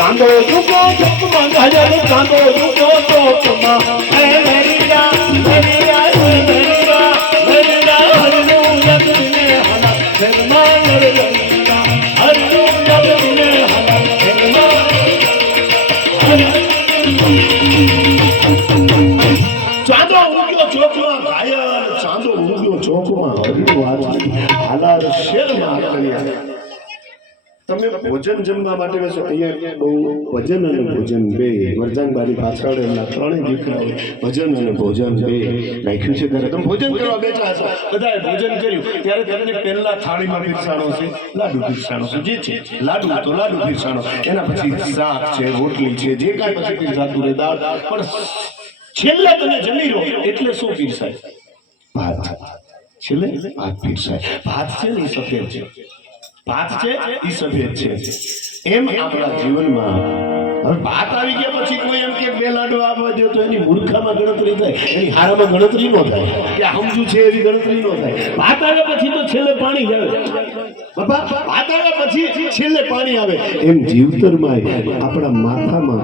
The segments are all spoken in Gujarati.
ચાંદો ઝૂકો ચોકમાં ગાજર, ચાંદો ઝૂકો ચોકમાં. હે મેરીરા મેરીરા હે મેરીરા મેરીરા હરનું યજ્ઞને હલા જગમાં મેરીરા હરનું યજ્ઞને હલા જગમાં ચાંદો ઉગ્યો ચોકમાં ઘાયલ ચાંદો ઉગ્યો ચોકમાં હરિયો વાત હાલાર શેરમાં આકળ્યા તમે ભોજન જમવા માટે બેસો. અહીંયા બહુ ભજન અને ભોજન બે. વરદાનબારી પાછળ એમના ત્રણેય દીકરાઓ ભજન અને ભોજન બે રાખ્યું છે. ત્યારે તમે ભોજન કરવા બેઠા છો બધાએ ભોજન કર્યું. ત્યારે તમને પહેલા થાળીમાં પીરસાણો છે, લાડુ પીરસાણો છે. જે છે લાડુ તો લાડુ પીરસાણો. એના પછી શાક છે, રોટલી છે, જે કાંઈ પછી પીરસાતું રહે, દાળ. પણ છેલ્લે તમે જમી રહો એટલે શું પીરસાય? ભાત. છેલ્લે ભાત પીરસાય. ભાત છે ને સફેદ છે. ભાત છે એ સફેદ છે એમ આપણા જીવનમાં હવે ભાત આવી ગયા પછી કોઈ એમ કે બે લાડુ આપવા દો તો એની મૂર્ખામાં ગણતરી થાય, એની હારામાં ગણતરી ન થાય, કે સમજુ છે એવી ગણતરી ન થાય. ભાત આવે પછી તો છેલ્લે પાણી આવે. બાપા ભાત આવે પછી છેલ્લે પાણી આવે. એમ જીવતરમાં આપણા માથામાં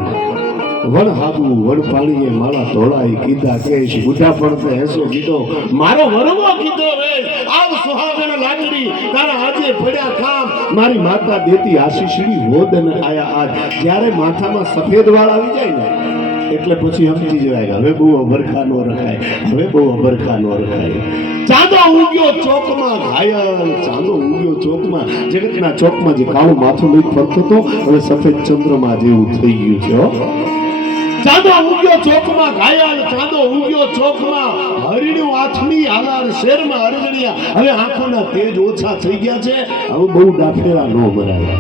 વણ હાબુ વણ પાણીએ માળા ધોળાઈ કીધા કેશ બુઢા પડતે, હેસો કીધો મારો વરવો કીધો રે આવ સુહાગણ લાગડી તારા હાથે પડ્યા કામ મારી માતા દેતી આશીષડી હોદન આયા આજ. જ્યારે માથામાં સફેદ વાળ આવી જાય ને, એટલે પછી સમજી જવાય હવે બહુ અભરખા નો રખાય, હવે બહુ અભરખા નો રખાય. ચાંદો ઉગ્યો ચોકમાં ઘાયલ, ચાંદો ઉગ્યો ચોકમાં. જગતના ચોકમાં જે કાળું માથું લઈ ફરતો હતો હવે સફેદ ચંદ્રમાં જેવું થઈ ગયું છે ચાંદો ઉગ્યો ચોકમાં ઘાયલ, ચાંદો ઉગ્યો ચોકમાં. હરીણું આથમી આલાર શેરમાં હરજણિયા. હવે આંખોના તેજ ઓછા થઈ ગયા છે. હવે બહુ ડાફેરા નો ભરાય.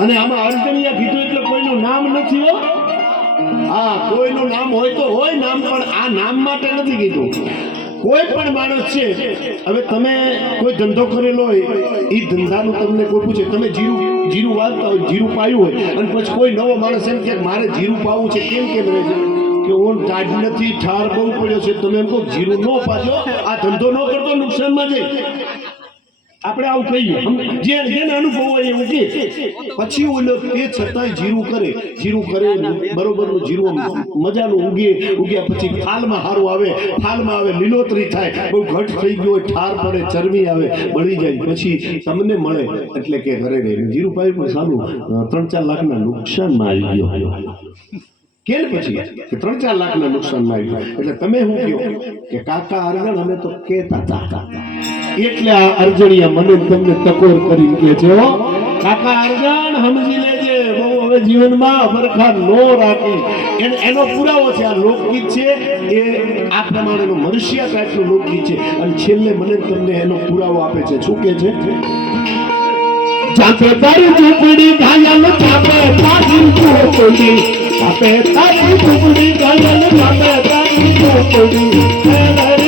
અને આમાં અર્જણિયા કીધું એટલે કોઈનું નામ નથી હો. હા, કોઈનું નામ હોય તો હોય નામ, પણ આ નામ માટે નથી કીધું. કોઈ પણ માણસ છે, હવે તમે કોઈ ધંધો કરેલો હોય એ ધંધાનું તમને કોઈ પૂછે, તમે જીરું જીરું વાવતા હોય, જીરું પાયું હોય, અને પછી કોઈ નવો માણસ એમ કે, મારે જીરું પાવું છે, કેમ કેમ રહે છે? કે હું ટાઢ નથી, ઠાર બહુ પડ્યો છે, તમે એમ કહો, જીરું ન પાજો, આ ધંધો ન કરતો, નુકસાનમાં જાય આપણે આવું કહીએ. ગયું જે જેને અનુભવ હોય એવું કે. પછી ઓલો તે છતાંય જીરું કરે. જીરું કરે બરોબરનું જીરું મજાનું ઉગે. ઉગ્યા પછી ફાલમાં હારું આવે. ફાલમાં આવે, લીલોતરી થાય. બહુ ઘટ થઈ ગયો હોય, ઠાર પડે, ચરબી આવે, બળી જાય. પછી તમને મળે. એટલે કે ઘરે રહે જીરું પાય પણ સારું. ત્રણ ચાર લાખના નુકસાનમાં આવી ગયો. કે પછી? કે ત્રણ ચાર લાખના નુકસાનમાં આવી ગયો. એટલે તમે શું કહો? કે કાકા અરગણ અમે તો કહેતા હતા. એટલે આ અર્જણિયા મને તમને ટકોર કરી કે છે કાકા અર્જણ સમજી લેજે. બહુ હવે જીવનમાં અબરખા નો રાખી. એને, એનો પુરાવો છે, આ લોકગીત છે, એ આ પ્રમાણેનો મનુષ્ય ટાઈપનું લોકગીત છે. અને છેલ્લે મને તમને એનો પુરાવો આપે છે. શું કે છે? જાતે તારી ઝૂંપડી ઘાયલ ચાપે તારી ઝૂંપડી. ચાપે તારી ઝૂંપડી ઘાયલ ચાપે તારી ઝૂંપડી.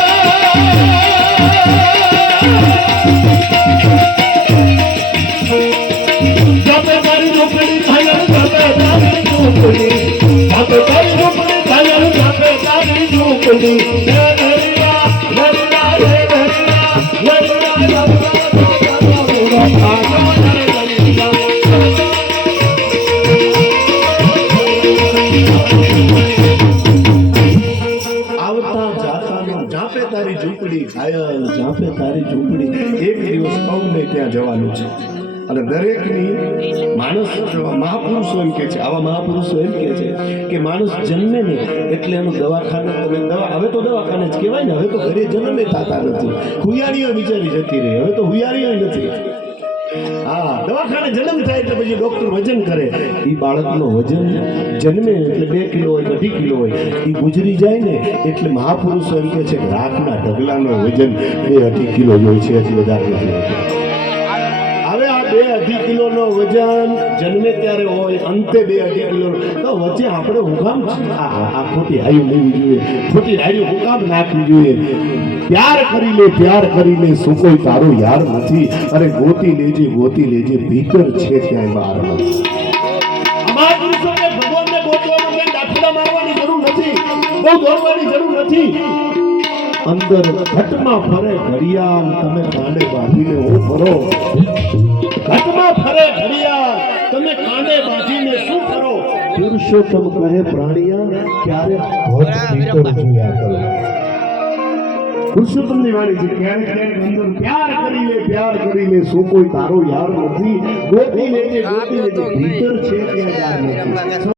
તારી ઝૂંપડી ઘાયલ જાફે તારી ઝૂંપડી. એક દિવસ સૌને ત્યાં જવાનું છે. અને દરેકની માણસ મહાપુરુષો એમ કે છે. આવા મહાપુરુષો એમ કે છે કે માણસ જન્મે ને એટલે એનું દવાખાને તમે દવા હવે તો દવાખાને જ કહેવાય ને, હવે તો ઘરે જન્મે થતા નથી. હુયારીઓ બિચારી જતી રહી, હવે તો હુયારીઓ નથી. હા, દવાખાને જન્મ થાય એટલે પછી ડોક્ટર વજન કરે. એ બાળકનો વજન જન્મે એટલે બે કિલો હોય અઢી કિલો હોય એ ગુજરી જાય ને એટલે મહાપુરુષો એમ કે છે રાતના ઢગલાનો વજન બે અઢી કિલો જ હોય છે, હજી વધારે નથી. અઢી કિલોનો વજન જન્મે ત્યારે હોય, અંતે બે અઢી કિલો. તો વચ્ચે આપણે હુકામ આ ખોટી હાયું લેવી જોઈએ. ખોટી હાયું હુકામ નાખવી જોઈએ. પ્યાર કરી લે, પ્યાર કરી લે, શું કોઈ તારો યાર નથી. અરે ગોતી લેજે ગોતી લેજે, ભીતર છે ક્યાંય બહાર નથી. અંદર ઘટમાં ફરે, ઘડિયાળ તમે કાંડે બાંધીને હું ફરો ફરે હરિયા તમે કાંડે બાંધીને શું કરો? પુરુષોત્તમ કહે પ્રાણીયા ક્યારે ભીતર જોયા કરો પુરુષોત્તમની વાણી છે ક્યારેક ક્યારેક અંદર પ્યાર કરી લે પ્યાર કરી લે શું કોઈ તારો યાર નથી. ગોતી લે ગોતી લે ભીતર છે ત્યાં યાર નથી.